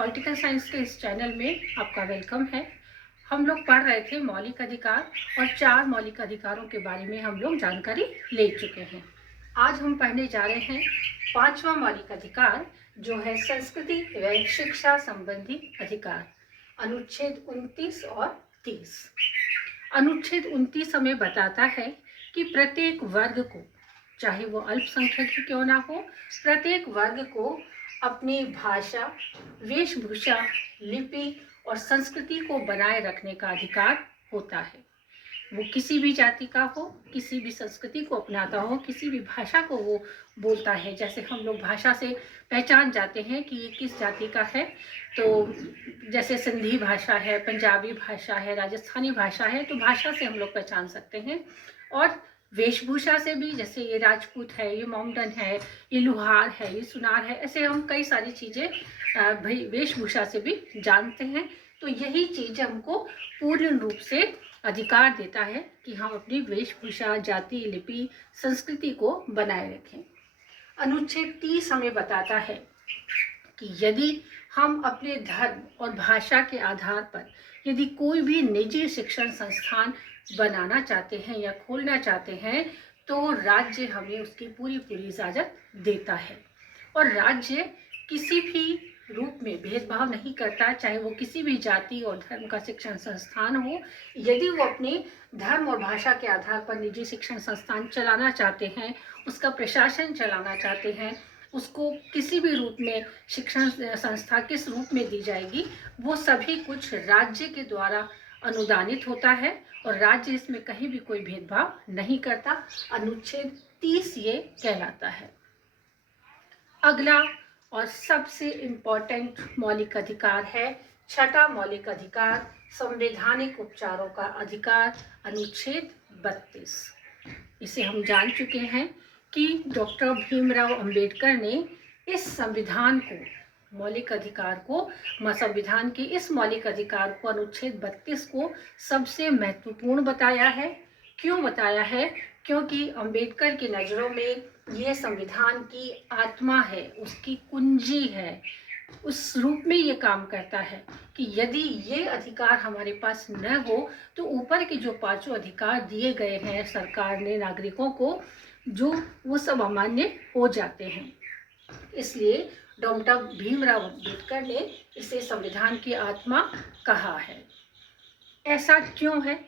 Political science के इस channel में आपका वेलकम है। हम लोग पढ़ रहे थे मौलिक अधिकार और 4 मौलिक अधिकारों के बारे में हम लोग जानकारी ले चुके हैं। आज हम पढ़ने जा रहे हैं 5वां मौलिक अधिकार, जो है संस्कृति व शिक्षा संबंधी अधिकार, अनुच्छेद 29 और 30। अनुच्छेद 29 हमें बताता है कि प्रत्येक वर्ग को, चाहे वो अल्पसंख्यक ही क्यों ना हो, प्रत्येक वर्ग को अपनी भाषा, वेशभूषा, लिपि और संस्कृति को बनाए रखने का अधिकार होता है। वो किसी भी जाति का हो, किसी भी संस्कृति को अपनाता हो, किसी भी भाषा को वो बोलता है। जैसे हम लोग भाषा से पहचान जाते हैं कि ये किस जाति का है, तो जैसे सिंधी भाषा है, पंजाबी भाषा है, राजस्थानी भाषा है, तो भाषा से हम लोग पहचान सकते हैं। और वेशभूषा से भी, जैसे ये राजपूत है, ये मोमडन है, ये लुहार है, ये सुनार है, ऐसे हम कई सारी चीज़ें वेशभूषा से भी जानते हैं। तो यही चीज़ हमको पूर्ण रूप से अधिकार देता है कि हम अपनी वेशभूषा, जाति, लिपि, संस्कृति को बनाए रखें। अनुच्छेद 30 हमें बताता है कि यदि हम अपने धर्म और भाषा के आधार पर यदि कोई भी निजी शिक्षण संस्थान बनाना चाहते हैं या खोलना चाहते हैं, तो राज्य हमें उसकी पूरी इजाज़त देता है। और राज्य किसी भी रूप में भेदभाव नहीं करता, चाहे वो किसी भी जाति और धर्म का शिक्षण संस्थान हो। यदि वो अपने धर्म और भाषा के आधार पर निजी शिक्षण संस्थान चलाना चाहते हैं, उसका प्रशासन चलाना चाहते हैं, उसको किसी भी रूप में शिक्षण संस्था किस रूप में दी जाएगी, वो सभी कुछ राज्य के द्वारा अनुदानित होता है और राज्य इसमें कहीं भी कोई भेदभाव नहीं करता। अनुच्छेद 30 ये कहलाता है। अगला और सबसे इम्पोर्टेंट मौलिक अधिकार है 6वां मौलिक अधिकार, संवैधानिक उपचारों का अधिकार, अनुच्छेद 32। इसे हम जान चुके हैं कि डॉक्टर भीमराव अंबेडकर ने इस संविधान को, मौलिक अधिकार को, संविधान के इस मौलिक अधिकार को, अनुच्छेद 32 को सबसे महत्वपूर्ण बताया है। क्यों बताया है? क्योंकि अंबेडकर की नज़रों में यह संविधान की आत्मा है, उसकी कुंजी है। उस रूप में ये काम करता है कि यदि ये अधिकार हमारे पास न हो तो ऊपर के जो 5 अधिकार दिए गए हैं सरकार ने नागरिकों को, जो वो सब अमान्य हो जाते हैं। इसलिए डॉक्टर भीमराव अंबेडकर ने इसे संविधान की आत्मा कहा है। ऐसा क्यों है?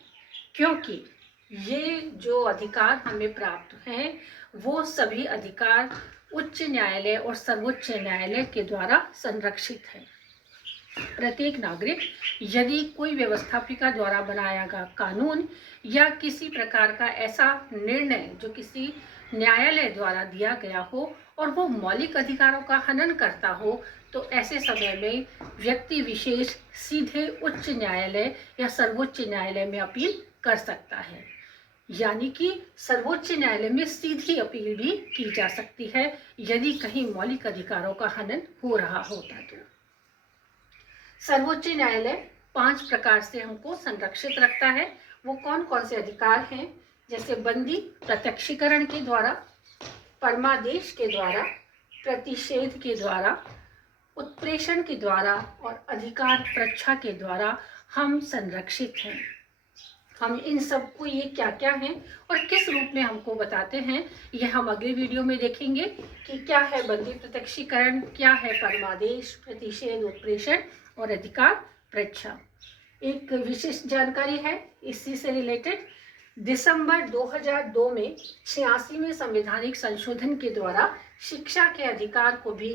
क्योंकि ये जो अधिकार हमें प्राप्त हैं, वो सभी अधिकार उच्च न्यायालय और सर्वोच्च न्यायालय के द्वारा संरक्षित है। प्रत्येक नागरिक यदि कोई व्यवस्थापिका द्वारा बनाया गया कानून या किसी प्रकार का ऐसा निर्णय जो किसी न्यायालय द्वारा दिया गया हो और वो मौलिक अधिकारों का हनन करता हो, तो ऐसे समय में व्यक्ति विशेष सीधे उच्च न्यायालय या सर्वोच्च न्यायालय में अपील कर सकता है। यानी कि सर्वोच्च न्यायालय में सीधी अपील भी की जा सकती है यदि कहीं मौलिक अधिकारों का हनन हो रहा होता तो। सर्वोच्च न्यायालय 5 प्रकार से हमको संरक्षित रखता है। वो कौन कौन से अधिकार हैं? जैसे बंदी प्रत्यक्षीकरण के द्वारा, परमादेश के द्वारा, प्रतिषेध के द्वारा, उत्प्रेषण के द्वारा और अधिकार प्रच्छा के द्वारा हम संरक्षित हैं। हम इन सबको, ये क्या क्या हैं और किस रूप में हमको बताते हैं, यह हम अगले वीडियो में देखेंगे कि क्या है बंदी प्रत्यक्षीकरण, क्या है परमादेश, प्रतिषेध, उत्प्रेषण और अधिकार प्रच्छा। एक विशिष्ट जानकारी है इसी से रिलेटेड, दिसंबर 2002 में 86वें संवैधानिक संशोधन के द्वारा शिक्षा के अधिकार को भी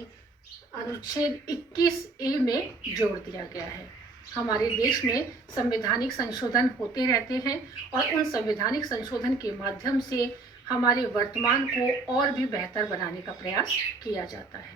अनुच्छेद 21A में जोड़ दिया गया है। हमारे देश में संवैधानिक संशोधन होते रहते हैं और उन संवैधानिक संशोधन के माध्यम से हमारे वर्तमान को और भी बेहतर बनाने का प्रयास किया जाता है।